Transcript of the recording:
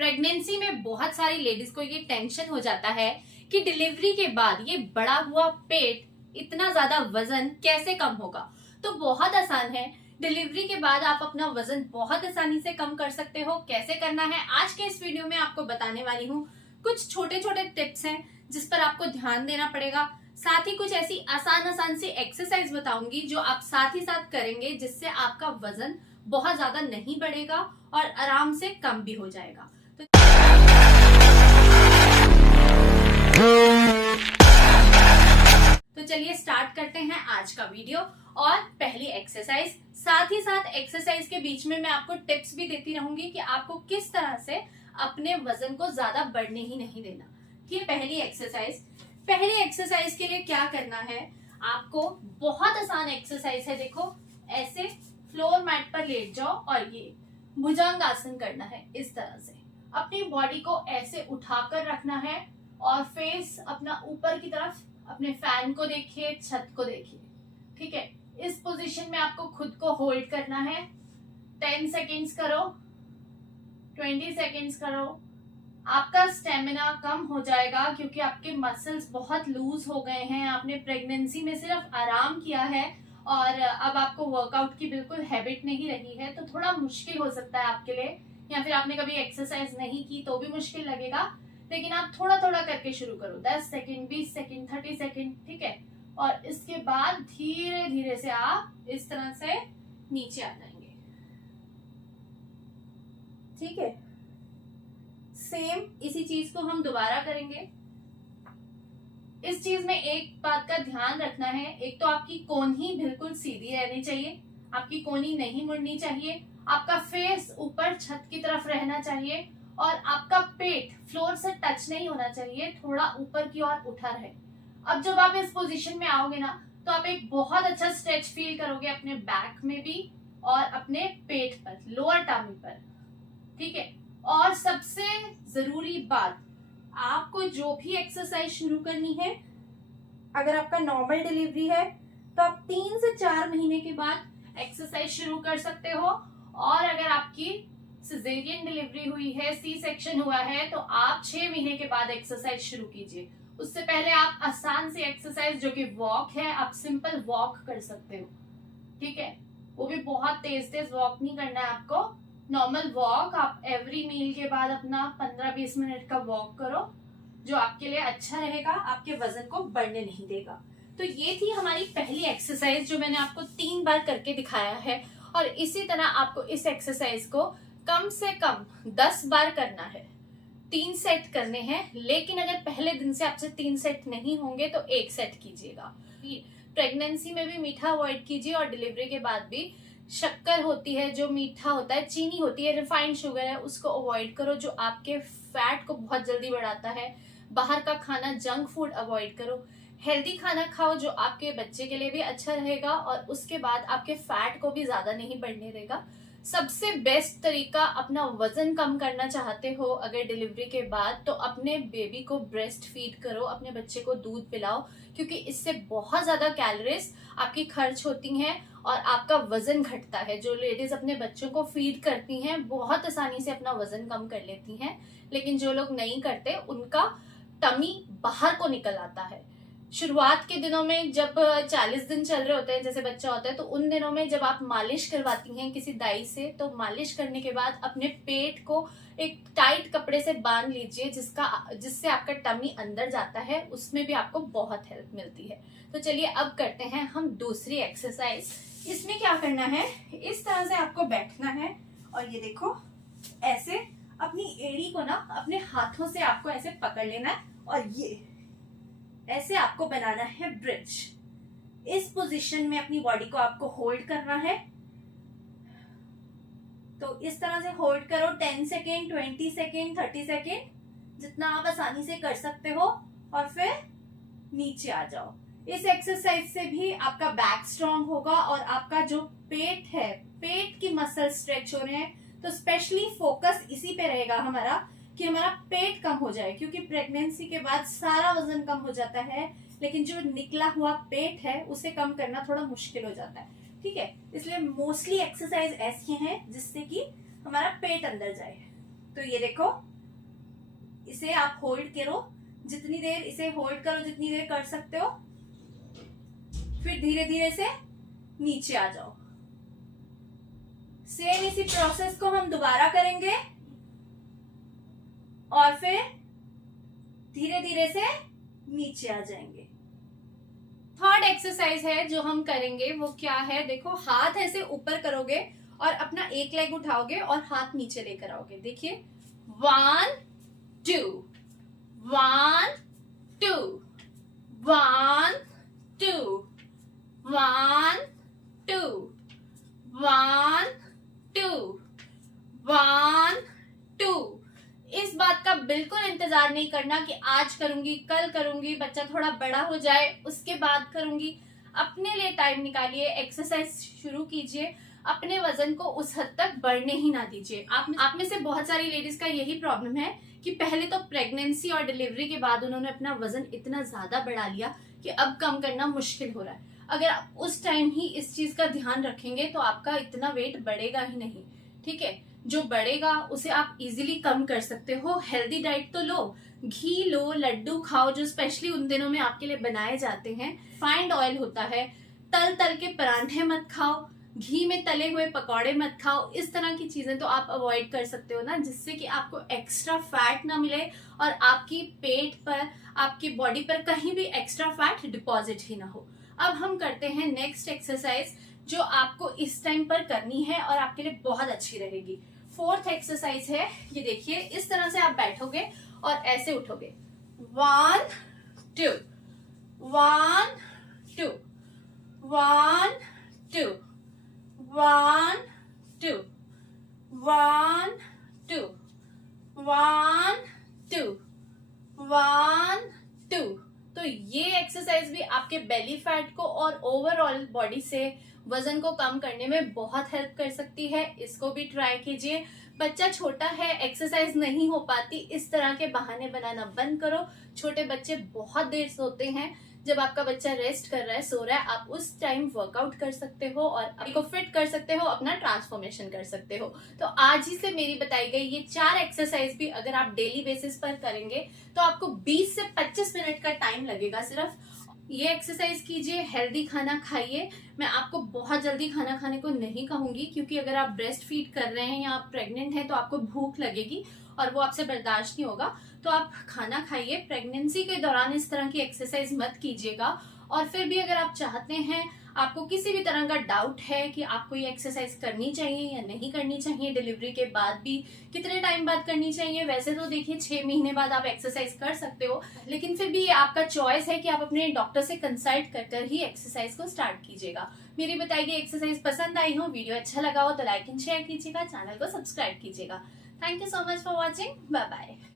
Pregnancy में बहुत सारी लेडीज को ये टेंशन हो जाता है कि डिलीवरी के बाद ये बड़ा हुआ पेट, इतना ज्यादा वजन कैसे कम होगा। तो बहुत आसान है। डिलीवरी के बाद आप अपना वजन बहुत आसानी से कम कर सकते हो। कैसे करना है आज के इस वीडियो में आपको बताने वाली हूँ। कुछ छोटे छोटे टिप्स हैं जिस पर आपको ध्यान देना पड़ेगा। साथ ही कुछ ऐसी आसान सी एक्सरसाइज बताऊंगी जो आप साथ ही साथ करेंगे, जिससे आपका वजन बहुत ज्यादा नहीं बढ़ेगा और आराम से कम भी हो जाएगा। तो चलिए स्टार्ट करते हैं आज का वीडियो। और पहली एक्सरसाइज, साथ ही साथ एक्सरसाइज के बीच में मैं आपको टिप्स भी देती रहूंगी कि आपको किस तरह से अपने वजन को ज्यादा बढ़ने ही नहीं देना। ये पहली एक्सरसाइज के लिए क्या करना है, आपको बहुत आसान एक्सरसाइज है। देखो, ऐसे फ्लोर मैट पर लेट जाओ और ये भुजंग आसन करना है। इस तरह से अपनी बॉडी को ऐसे उठाकर रखना है और फेस अपना ऊपर की तरफ, अपने फैन को देखिए, छत को देखिए। ठीक है, इस पोजीशन में आपको खुद को होल्ड करना है। 10 सेकेंड्स करो, 20 सेकेंड्स करो। आपका स्टेमिना कम हो जाएगा क्योंकि आपके मसल्स बहुत लूज हो गए हैं। आपने प्रेगनेंसी में सिर्फ आराम किया है और अब आपको वर्कआउट की बिल्कुल हैबिट नहीं रही है, तो थोड़ा मुश्किल हो सकता है आपके लिए। या फिर आपने कभी एक्सरसाइज नहीं की तो भी मुश्किल लगेगा, लेकिन आप थोड़ा थोड़ा करके शुरू करो। 10 सेकेंड, 20 सेकेंड, 30 सेकेंड। ठीक है, और इसके बाद धीरे धीरे से आप इस तरह से नीचे आ जाएंगे। ठीक है, सेम इसी चीज को हम दोबारा करेंगे। इस चीज में एक बात का ध्यान रखना है, एक तो आपकी कोहनी बिल्कुल सीधी रहनी चाहिए, आपकी कोहनी नहीं मुड़नी चाहिए, आपका फेस ऊपर छत की तरफ रहना चाहिए और आपका पेट फ्लोर से टच नहीं होना चाहिए, थोड़ा ऊपर की ओर उठा रहे। अब जब आप इस पोजीशन में आओगे ना, तो आप एक बहुत अच्छा स्ट्रेच फील करोगे अपने बैक में भी और अपने पेट पर, लोअर टमी पर। ठीक है, और सबसे जरूरी बात, आपको जो भी एक्सरसाइज शुरू करनी है, अगर आपका नॉर्मल डिलीवरी है तो आप 3 से 4 महीने के बाद एक्सरसाइज शुरू कर सकते हो। और अगर आपकी सिजेरियन डिलीवरी हुई है, सी सेक्शन हुआ है, तो आप 6 महीने के बाद एक्सरसाइज शुरू कीजिए। उससे पहले आप आसान सी एक्सरसाइज जो कि वॉक है, आप सिंपल वॉक कर सकते हो। ठीक है, वो भी बहुत तेज वॉक नहीं करना है आपको, नॉर्मल वॉक। आप एवरी मील के बाद अपना 15-20 मिनट का वॉक करो, जो आपके लिए अच्छा रहेगा, आपके वजन को बढ़ने नहीं देगा। तो ये थी हमारी पहली एक्सरसाइज जो मैंने आपको 3 बार करके दिखाया है। और इसी तरह आपको इस एक्सरसाइज को कम से कम 10 बार करना है। 3 सेट करने हैं, लेकिन अगर पहले दिन से आपसे 3 सेट नहीं होंगे तो 1 सेट कीजिएगा। प्रेगनेंसी में भी मीठा अवॉइड कीजिए और डिलीवरी के बाद भी शक्कर होती है, जो मीठा होता है, चीनी होती है, रिफाइंड शुगर है, उसको अवॉइड करो, जो आपके फैट को बहुत जल्दी बढ़ाता है। बाहर का खाना, जंक फूड अवॉइड करो। हेल्दी खाना खाओ जो आपके बच्चे के लिए भी अच्छा रहेगा और उसके बाद आपके फैट को भी ज्यादा नहीं बढ़ने देगा। सबसे बेस्ट तरीका, अपना वजन कम करना चाहते हो अगर डिलीवरी के बाद, तो अपने बेबी को ब्रेस्ट फीड करो, अपने बच्चे को दूध पिलाओ, क्योंकि इससे बहुत ज्यादा कैलोरीज आपकी खर्च होती हैं और आपका वजन घटता है। जो लेडीज अपने बच्चों को फीड करती हैं बहुत आसानी से अपना वजन कम कर लेती हैं, लेकिन जो लोग नहीं करते उनका टमी बाहर को निकल आता है। शुरुआत के दिनों में जब 40 दिन चल रहे होते हैं, जैसे बच्चा होता है, तो उन दिनों में जब आप मालिश करवाती हैं किसी दाई से, तो मालिश करने के बाद अपने पेट को एक टाइट कपड़े से बांध लीजिए, जिससे आपका टमी अंदर जाता है, उसमें भी आपको बहुत हेल्प मिलती है। तो चलिए अब करते हैं हम दूसरी एक्सरसाइज। इसमें क्या करना है, इस तरह से आपको बैठना है और ये देखो, ऐसे अपनी एड़ी को ना अपने हाथों से आपको ऐसे पकड़ लेना है और ये ऐसे आपको बनाना है ब्रिज। इस पोजीशन में अपनी बॉडी को आपको होल्ड करना है। तो इस तरह से होल्ड करो 10 सेकेंड, 20 सेकेंड, 30 सेकेंड, जितना आप आसानी से कर सकते हो, और फिर नीचे आ जाओ। इस एक्सरसाइज से भी आपका बैक स्ट्रांग होगा और आपका जो पेट है, पेट की मसल स्ट्रेच हो रहे हैं। तो स्पेशली फोकस इसी पे रहेगा हमारा कि हमारा पेट कम हो जाए, क्योंकि प्रेगनेंसी के बाद सारा वजन कम हो जाता है, लेकिन जो निकला हुआ पेट है उसे कम करना थोड़ा मुश्किल हो जाता है। ठीक है, इसलिए मोस्टली एक्सरसाइज ऐसी हैं जिससे कि हमारा पेट अंदर जाए। तो ये देखो, इसे आप होल्ड करो, जितनी देर इसे होल्ड करो जितनी देर कर सकते हो, फिर धीरे धीरे से नीचे आ जाओ। सेम इसी प्रोसेस को हम दोबारा करेंगे और फिर धीरे धीरे से नीचे आ जाएंगे। थर्ड एक्सरसाइज है जो हम करेंगे वो क्या है, देखो हाथ ऐसे ऊपर करोगे और अपना एक लेग उठाओगे और हाथ नीचे लेकर आओगे। देखिए 1 2 1 2 1 2 1 2 1 2 1 2। इस बात का बिल्कुल इंतजार नहीं करना कि आज करूंगी कल करूंगी, बच्चा थोड़ा बड़ा हो जाए उसके बाद करूंगी। अपने लिए टाइम निकालिए, एक्सरसाइज शुरू कीजिए, अपने वजन को उस हद तक बढ़ने ही ना दीजिए। आप में से बहुत सारी लेडीज का यही प्रॉब्लम है कि पहले तो प्रेगनेंसी और डिलीवरी के बाद उन्होंने अपना वजन इतना ज्यादा बढ़ा लिया कि अब कम करना मुश्किल हो रहा है। अगर आप उस टाइम ही इस चीज का ध्यान रखेंगे तो आपका इतना वेट बढ़ेगा ही नहीं, ठीक है। जो बढ़ेगा उसे आप इजीली कम कर सकते हो। हेल्दी डाइट तो लो, घी लो, लड्डू खाओ जो स्पेशली उन दिनों में आपके लिए बनाए जाते हैं। रिफाइंड ऑयल होता है, तल के परांठे मत खाओ, घी में तले हुए पकौड़े मत खाओ। इस तरह की चीजें तो आप अवॉइड कर सकते हो ना, जिससे कि आपको एक्स्ट्रा फैट ना मिले और आपकी पेट पर, आपकी बॉडी पर कहीं भी एक्स्ट्रा फैट डिपॉजिट ही ना हो। अब हम करते हैं नेक्स्ट एक्सरसाइज जो आपको इस टाइम पर करनी है और आपके लिए बहुत अच्छी रहेगी। फोर्थ एक्सरसाइज है, ये देखिए इस तरह से आप बैठोगे और ऐसे उठोगे 1 2 1 2 1 2 1 2 1 2 1 2 1 2। तो ये एक्सरसाइज भी आपके बेली फैट को और ओवरऑल बॉडी से वजन को कम करने में बहुत हेल्प कर सकती है। इसको भी ट्राई कीजिए। बच्चा छोटा है, एक्सरसाइज नहीं हो पाती, इस तरह के बहाने बनाना बंद करो। छोटे बच्चे बहुत देर सोते हैं, जब आपका बच्चा रेस्ट कर रहा है, सो रहा है, आप उस टाइम वर्कआउट कर सकते हो और अपने को फिट कर सकते हो, अपना ट्रांसफॉर्मेशन कर सकते हो। तो आज ही से मेरी बताई गई ये 4 एक्सरसाइज भी अगर आप डेली बेसिस पर करेंगे तो आपको 20 से 25 मिनट का टाइम लगेगा सिर्फ। ये एक्सरसाइज कीजिए, हेल्दी खाना खाइए। मैं आपको बहुत जल्दी खाना खाने को नहीं कहूंगी, क्योंकि अगर आप ब्रेस्ट फीड कर रहे हैं या आप प्रेग्नेंट हैं तो आपको भूख लगेगी और वो आपसे बर्दाश्त नहीं होगा। तो आप खाना खाइए। प्रेगनेंसी के दौरान इस तरह की एक्सरसाइज मत कीजिएगा। और फिर भी अगर आप चाहते हैं, आपको किसी भी तरह का डाउट है कि आपको ये एक्सरसाइज करनी चाहिए या नहीं करनी चाहिए, डिलीवरी के बाद भी कितने टाइम बाद करनी चाहिए, वैसे तो देखिए 6 महीने बाद आप एक्सरसाइज कर सकते हो, लेकिन फिर भी ये आपका चॉइस है कि आप अपने डॉक्टर से कंसल्ट कर ही एक्सरसाइज को स्टार्ट कीजिएगा। मेरी बताई गई एक्सरसाइज पसंद आई हो, वीडियो अच्छा लगा हो तो लाइक एंड शेयर कीजिएगा, चैनल को सब्सक्राइब कीजिएगा। Thank you so much for watching. Bye bye.